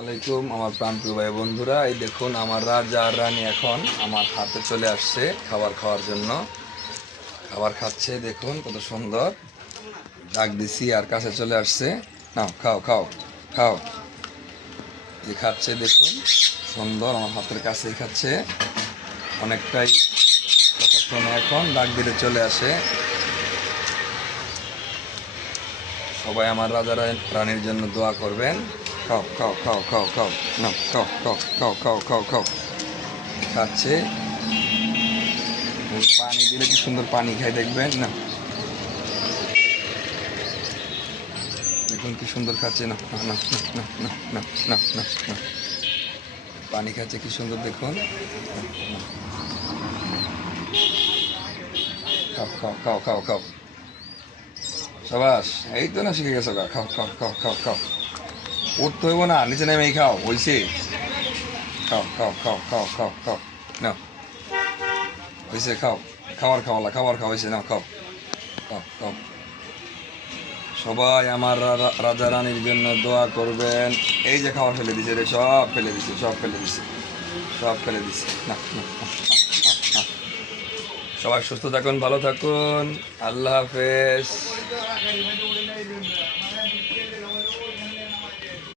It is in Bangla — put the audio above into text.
আলাইকুম আমার প্রাণপ্রিয় ভাই বন্ধুরা, এই দেখুন আমার রাজা আর রানী এখন আমার হাতে চলে আসছে খাবার খাওয়ার জন্য। খাবার খাচ্ছে, দেখুন কত সুন্দর। ডাক দিছি আর কাছে চলে আসছে। নাও খাও খাও খাও। যে খাচ্ছে দেখুন, সুন্দর আমার হাতের কাছেই খাচ্ছে। অনেকটাই কথা শুনে এখন ডাক দিলে চলে আসে। সবাই আমার রাজা রানীর জন্য দোয়া করবেন। খাও খাও খাও খাও খাও, না খাও খাও খাও খাও খাও খাও। খাচ্ছে, পানি দিলে কি সুন্দর পানি খাই দেখবেন না। দেখুন কি সুন্দর খাচ্ছে, না না না না না না না না না। পানি খাচ্ছে কি সুন্দর দেখুন। খাও খাও খাও খাও খাও। সাবাস, এই তো না শিখে গেছো। খাও খাও খাও খাও খাও। উঠতে হইব না, নিচে নেমেই খাও, হইছে। খাও খাও খাও খাও খাও খাও। না হয়েছে, খাও। খাওয়ালা খাবার খাওয়া হয়েছে, না খাও খাও খাও। সবাই আমার রাজা রানীর জন্য দোয়া করবেন। এই যে খাবার ফেলে দিছে রে, সব ফেলে দিছে, সব ফেলে দিছে, সব ফেলে দিছে। না না, না, না, না। সবাই সুস্থ থাকুন, ভালো থাকুন, আল্লাহ হাফেজ।